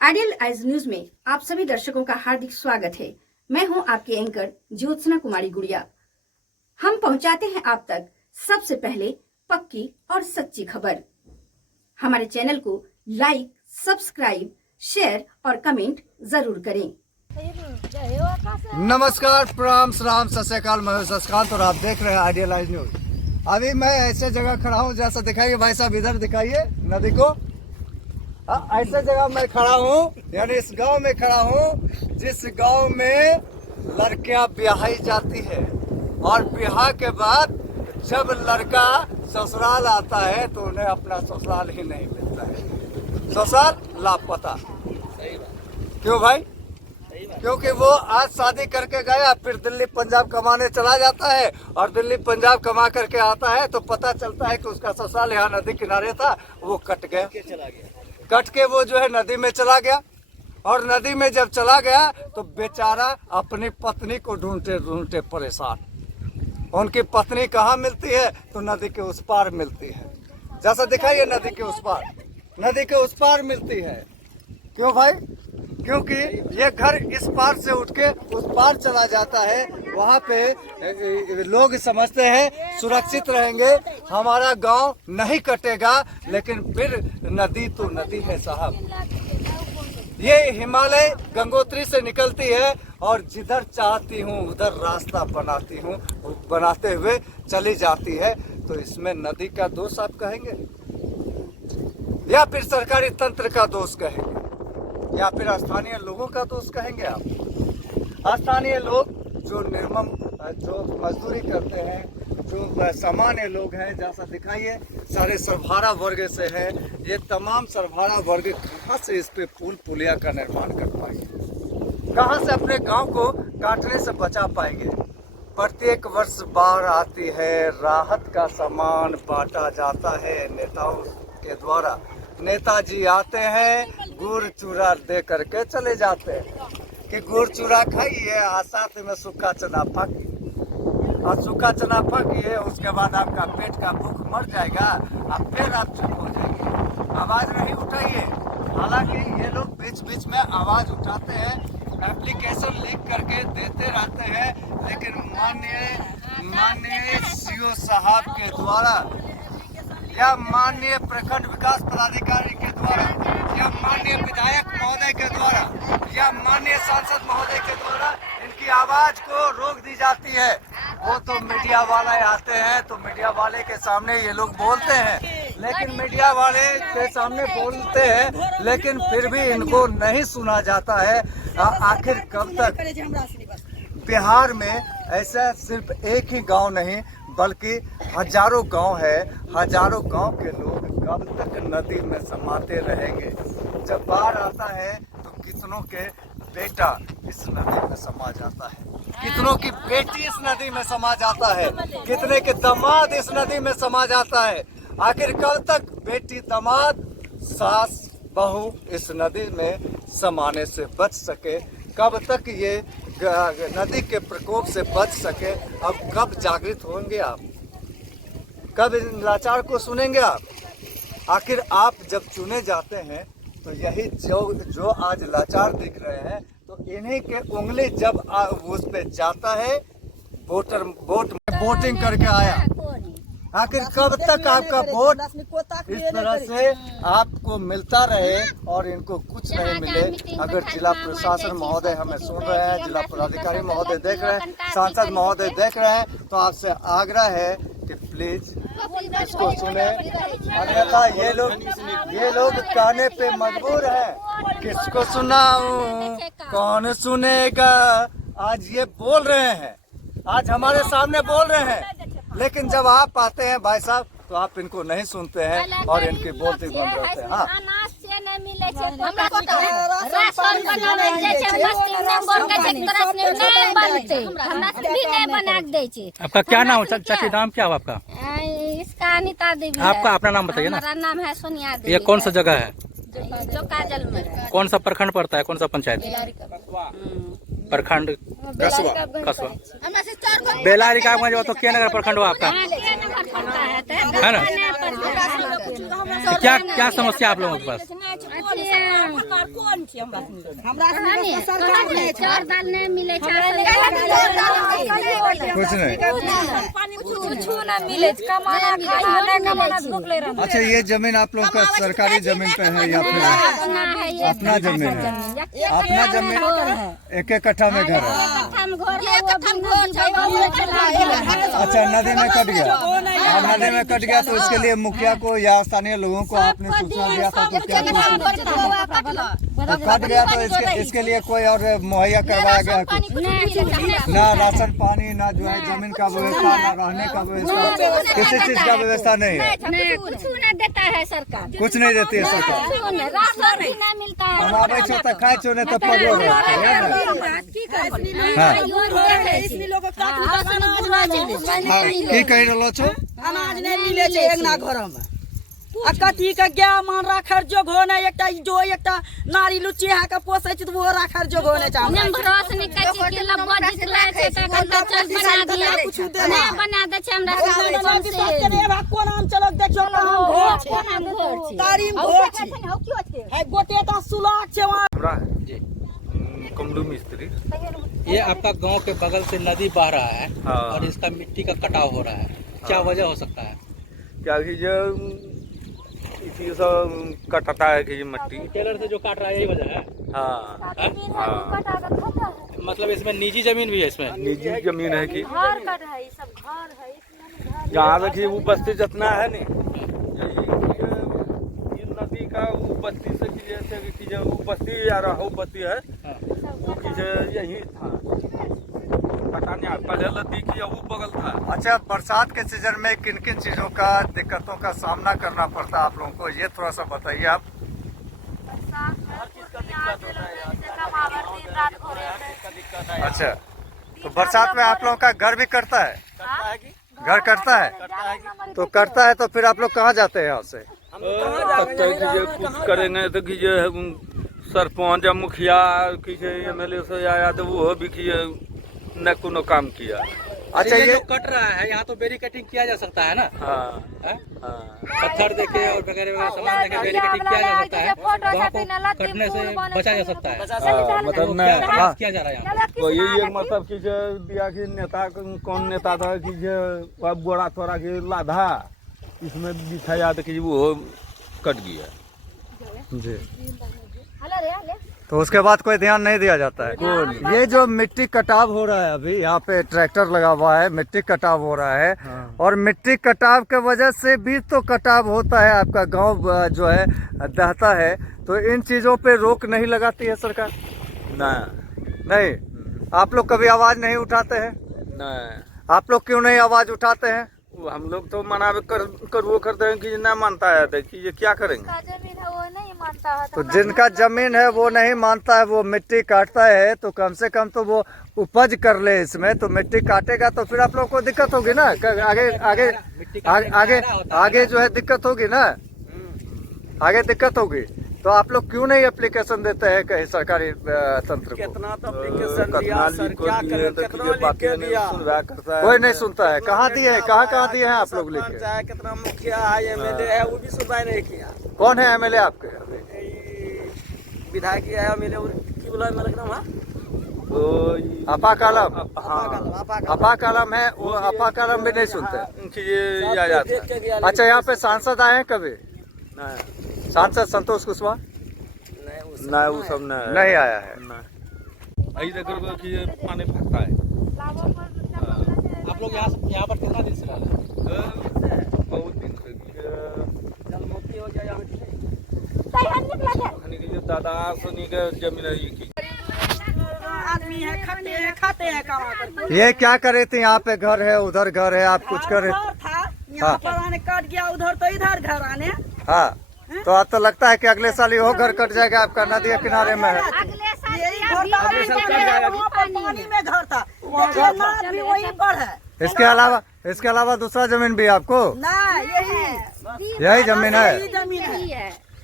Ideal eyes news में आप सभी दर्शकों का हार्दिक स्वागत है। मैं हूं आपकी एंकर ज्योत्सना कुमारी गुड़िया। हम पहुंचाते हैं आप तक सबसे पहले पक्की और सच्ची खबर। हमारे चैनल को लाइक, सब्सक्राइब, शेयर और कमेंट जरूर करें। नमस्कार, प्रणाम, सलाम, सत श्री अकाल। मैं शशिकांत और आप देख रहे हैं आइडियल आइज न्यूज। अभी मैं ऐसे जगह खड़ा हूँ जैसा दिखाइए भाई साहब, इधर दिखाइए नदी को। ऐसे जगह मैं खड़ा हूँ, यानी इस गांव में खड़ा हूँ जिस गांव में लड़कियां ब्याही जाती है और ब्याह के बाद जब लड़का ससुराल आता है तो उन्हें अपना ससुराल ही नहीं मिलता है, ससुराल लापता। क्यों भाई? क्योंकि वो आज शादी करके गया, फिर दिल्ली पंजाब कमाने चला जाता है और दिल्ली पंजाब कमा करके आता है तो पता चलता है कि उसका ससुराल यहाँ नदी किनारे था, वो कट के वो जो है नदी में चला गया। और नदी में जब चला गया तो बेचारा अपनी पत्नी को ढूंढते ढूंढते परेशान। उनकी पत्नी कहाँ मिलती है? तो नदी के उस पार मिलती है। जैसा दिखाइए नदी के उस पार मिलती है। क्यों भाई? क्योंकि ये घर इस पार से उठ के उस पार चला जाता है। वहाँ पे लोग समझते हैं सुरक्षित रहेंगे, हमारा गांव नहीं कटेगा, लेकिन फिर नदी तो नदी है साहब। ये हिमालय गंगोत्री से निकलती है और जिधर चाहती हूँ उधर रास्ता बनाते हुए चली जाती है। तो इसमें नदी का दोष आप कहेंगे या फिर सरकारी तंत्र का दोष कहेंगे या फिर स्थानीय लोगों का दोष कहेंगे आप? स्थानीय लोग जो निर्मम, जो मजदूरी करते हैं, जो सामान्य लोग हैं, जैसा दिखाइए सारे सर्वहारा वर्ग से है। ये तमाम सर्वहारा वर्ग कहाँ से इस पे पुल पुलिया का निर्माण कर पाएंगे? कहाँ से अपने गांव को काटने से बचा पाएंगे? प्रत्येक वर्ष बाढ़ आती है, राहत का सामान बांटा जाता है नेताओं के द्वारा। नेताजी आते हैं, गुड़ चूरा दे करके चले जाते हैं कि गुड़ चूरा खाइए और साथ में सूखा चना पकाइए और सूखा चना पकाइए, उसके बाद आपका पेट का भूख मर जाएगा और फिर आप चुप हो जाएंगे, आवाज नहीं उठाइए। हालांकि ये लोग बीच बीच में आवाज उठाते हैं, एप्लीकेशन लिख करके देते रहते हैं, लेकिन माननीय सीओ साहब के द्वारा या माननीय प्रखंड विकास पदाधिकारी के द्वारा या माननीय विधायक महोदय के द्वारा या माननीय सांसद महोदय के द्वारा इनकी आवाज को रोक दी जाती है। वो तो मीडिया वाले आते हैं तो मीडिया वाले के सामने ये लोग बोलते हैं, लेकिन मीडिया वाले के सामने बोलते हैं लेकिन फिर भी इनको नहीं सुना जाता है। आखिर कब तक? बिहार में ऐसा सिर्फ एक ही गांव नहीं बल्कि हजारों गांव है। हजारों गांव के लोग कब तक नदी में समाते रहेंगे? जब बाढ़ आता है तो कितनों के बेटा इस नदी में समा जाता है, कितनों की बेटी इस नदी में समा जाता है, कितने के दामाद इस नदी में समा जाता है। आखिर कब तक बेटी, दामाद, सास, बहू इस नदी में समाने से बच सके? कब तक ये नदी के प्रकोप से बच सके? अब कब जागृत होंगे आप? कब इन लाचार को सुनेंगे आप? आखिर आप जब चुने जाते हैं तो यही जो आज लाचार दिख रहे हैं, तो इन्हीं के उंगली जब उस पे जाता है, वोटिंग करके आया। आखिर कब तक आपका वोट इस तरह से आपको मिलता रहे और इनको कुछ नहीं मिले? अगर जिला प्रशासन महोदय हमें सुन रहे हैं, जिला पदाधिकारी महोदय देख रहे हैं, सांसद महोदय देख रहे हैं, तो आपसे आग्रह है कि प्लीज इसको सुने, अन्यथा ये लोग कहने पे मजबूर हैं। किसको सुनाऊं, कौन सुनेगा? आज ये बोल रहे हैं, आज हमारे सामने बोल रहे हैं, लेकिन जब आप आते हैं भाई साहब तो आप इनको नहीं सुनते हैं और इनकी बोलती बंद रहते हैं। हाँ, आपका क्या नाम? चाची नाम क्या है आपका? इसका अनिता देवी। आपका अपना नाम बताइए ना। हमारा नाम है सोनिया देवी। ये कौन सा जगह है? जो काजल में। कौन सा प्रखंड पड़ता है? कौन सा पंचायत? प्रखंड कसबा बेलारी का जो तो क्या नगर प्रखंड हुआ आपका है ना? क्या क्या समस्या आप लोगों के पास? चार दाल नहीं मिले कुछ नहीं। अच्छा, ये जमीन आप लोग का सरकारी जमीन पे है या फिर अपना जमीन है? अपना जमीन, एक एक कट्ठा में घर है। अच्छा, नदी में कट गया। अब नदी में कट गया तो इसके लिए मुखिया को या स्थानीय लोगों को आपने सूचना दिया था तो क्या तो कट गया तो इसके लिए कोई और मुहैया करवाया गया कुछ? ना राशन पानी, ना जो है जमीन का व्यवस्था, ना रहने का व्यवस्था, किसी चीज का व्यवस्था नहीं है। कुछ नहीं देता है सरकार, कुछ नहीं देती है सरकार। राशन भी नहीं मिलता है। हमारे छोटा खाए चुने तो पड़ो की कह रहा छो? अनाज नहीं मिले छे एक ना घर में। आ कथी के गाय मान राखर जोग हो ना, एकटा जो एकटा नारी लुच्ची है के पोसे छ वो राखर जोग हो ना चाहे। नंबरस निकल के लब्बा जितला छै त बना दिया, कुछ नहीं बना दे छै हमरा से। कोन नाम चलक देखियो कहां घर छै, तारीम घर छै है गोटे ता सुलाक छै वहां जी कमलू मिस्त्री। ये आपका गांव के बगल से नदी बह रहा है और इसका मिट्टी का कटाव हो रहा है, क्या वजह हो सकता है? क्या कि जो इसी सब कटता है कि मट्टी टेलर से जो काट रहा है यही वजह है? हाँ मतलब इसमें निजी जमीन भी है? इसमें निजी जमीन है कि जहाँ देखिए वो बस्ती जितना है नी, ये नदी का वो बस्ती से कि वो बस्ती आ रहा वो बस्ती है वो कि यही था, पता नहीं पहले नदी की वो बगल था। अच्छा, बरसात के सीजन में किन किन चीजों का दिक्कतों का सामना करना पड़ता है आप लोगों को, ये थोड़ा सा बताइए आप। अच्छा, तो बरसात में आप लोगों का घर भी करता है? घर करता है तो करता है तो फिर आप लोग कहाँ जाते हैं यहाँ से? कुछ करेंगे तो कि सरपंच या मुखिया कि MLA से आया तो वो भी कि न कोनो काम किया। अच्छा, ये जो कट रहा है यहाँ तो बैरिकेडिंग किया जा सकता है ना? हाँ पत्थर देके और वगैरह वगैरह सामान देके बैरिकेडिंग किया जा सकता है, वहाँ को कटने से बचा जा सकता है। मतलब न किया जा रहा है यहाँ तो ये मतलब कि दिया कि नेता कौन नेता था कि बोरा थोड़ा की लाधा इसमें दिखाया तो कि वो कट गया जी। तो उसके बाद कोई ध्यान नहीं दिया जाता है? कौन? ये जो मिट्टी कटाव हो रहा है अभी यहाँ पे ट्रैक्टर लगा हुआ है, मिट्टी कटाव हो रहा है और मिट्टी कटाव के वजह से भी तो कटाव होता है, आपका गांव जो है दहता है, तो इन चीजों पे रोक नहीं लगाती है सरकार? नहीं। आप लोग कभी आवाज नहीं उठाते हैं? नहीं। आप लोग क्यों नहीं आवाज उठाते हैं? हम लोग तो मना कर वो करते हैं कि ना मानता है कि ये क्या करेंगे। तो जिनका जमीन है वो नहीं मानता है, वो मिट्टी काटता है, तो कम से कम तो वो उपज कर ले इसमें, तो मिट्टी काटेगा तो फिर आप लोग को दिक्कत होगी ना, आगे जो है दिक्कत होगी ना, आगे दिक्कत होगी। तो आप लोग क्यों नहीं एप्लीकेशन देते हैं कहीं सरकारी तंत्र को? कितना तो एप्लीकेशन दिया सर, क्या करें, कितना लिख के दिया, कोई नहीं सुनता है। कहाँ दिए हैं, कहाँ दिए हैं आप लोग लिख के? कितना मुखिया है MLA है वो भी सुनवाई नहीं किया। कौन है MLA आपके? विधायक है MLA की बोला MLA का नाम अपा कालम। हाँ अपा कालम है, वो अपा कालम भी नहीं सुनते। अच्छा, यहाँ पे सांसद आए हैं कभी? सांसद संतोष कुशवाहा? नहीं, वो सब नहीं आया है। पानी फेंकता है। आप लोग यहाँ पर कितना दिन से रह रहे हैं? बहुत दिन से जलमुक्ति हो जाए दादा सुनी के जमीन आदमी है, खाते हैं कमा करके। ये क्या करे थे? यहाँ पे घर है, उधर घर है, आप कुछ करे? था यहाँ पर आने कट गया, उधर तो इधर घर आने। हाँ, तो अब तो लगता है कि अगले साल ये घर कट जाएगा आपका, नदी के किनारे में है। पानी में घर था, भी वहीं पर है। इसके अलावा दूसरा जमीन भी है आपको? यही जमीन है।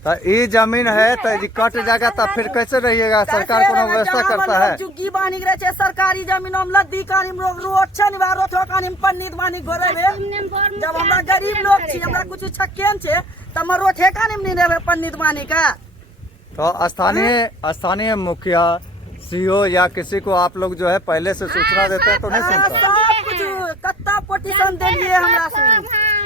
तो ये जमीन है तो कट जाएगा तब फिर कैसे रहिएगा? सरकार कोनो व्यवस्था करता है? जुग्गी बानी रहे छे सरकारी जमीन में लद्दी कानी में रोड छ निवा रोड कानी में पन्नीत बानी घरे में। जब हमरा गरीब लोग छी, हमरा कुछ छक्केन छे त हम रोड कानी में नहीं रहबे पन्नीत बानी का। तो स्थानीय मुखिया सीओ या किसी को आप लोग जो है पहले से सूचना देते हैं तो नहीं सुनता? सब कुछ कत्ता पटिशन देलिए हमरा से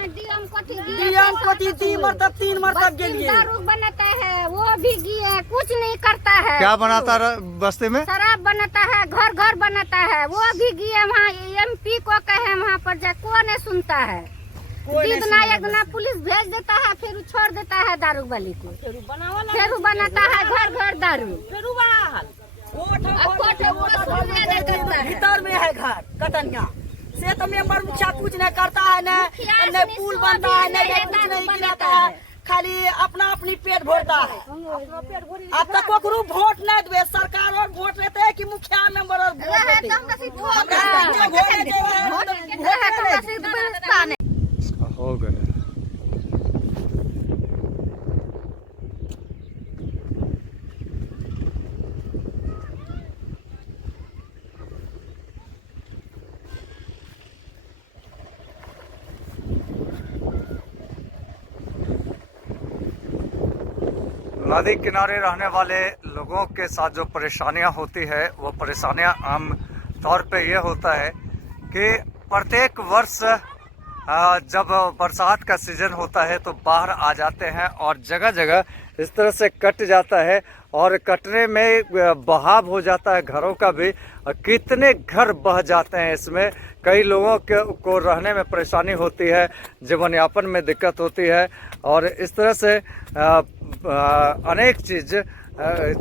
डीएम कोठी 3 मरतब 3 मरतब गेलिए। दारू बनाता है वो भी गया, कुछ नहीं करता है। क्या बनाता बस्ती में? शराब बनाता है, घर घर बनाता है, वो भी गया वहाँ MP को कहे वहाँ पर जाए, कोई नहीं सुनता है। एक ना पुलिस भेज देता है, फिर छोड़ देता है दारू वाली को, फिर बनाता है घर घर दारू। भीतर में है घर कतनिया से तो मेंबर मुखिया कुछ नहीं करता है, न पुल बनता है, न कुछ नहीं गिराता है, खाली अपना अपनी पेट भरता है। अब तक को वोट नहीं दे, सरकार और वोट लेते है कि मुखिया मेंबर और हो गए। नदी किनारे रहने वाले लोगों के साथ जो परेशानियां होती है वो परेशानियां आम तौर पे ये होता है कि प्रत्येक वर्ष जब बरसात का सीजन होता है तो बाढ़ आ जाते हैं और जगह जगह इस तरह से कट जाता है और कटने में बहाव हो जाता है घरों का भी। कितने घर बह जाते हैं, इसमें कई लोगों को रहने में परेशानी होती है, जीवन यापन में दिक्कत होती है और इस तरह से अनेक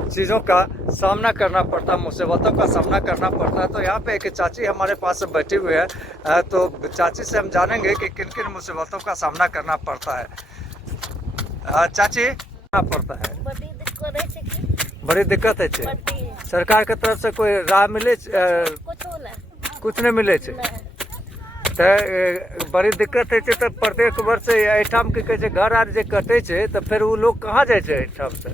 चीज़ों का सामना करना पड़ता है, मुसीबतों का सामना करना पड़ता है। तो यहाँ पे एक चाची हमारे पास बैठी हुई है, तो चाची से हम जानेंगे कि किन किन मुसीबतों का सामना करना पड़ता है। चाची करना पड़ता है, बड़ी दिक्कत है। सरकार के तरफ से कोई राह मिले? कुछ नहीं मिले। तो बड़ी दिक्कत है। तो प्रत्येक वर्ष एठाम के कहे घर आर जे कटे छै तो फिर वो लोग कहाँ जाए छै एठाम से?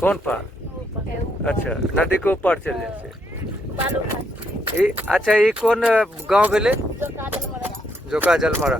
कौन पार? अच्छा, नदी के ऊपर चल जाए। अच्छा, ये कौन गांव भेले? जोका जलमरा।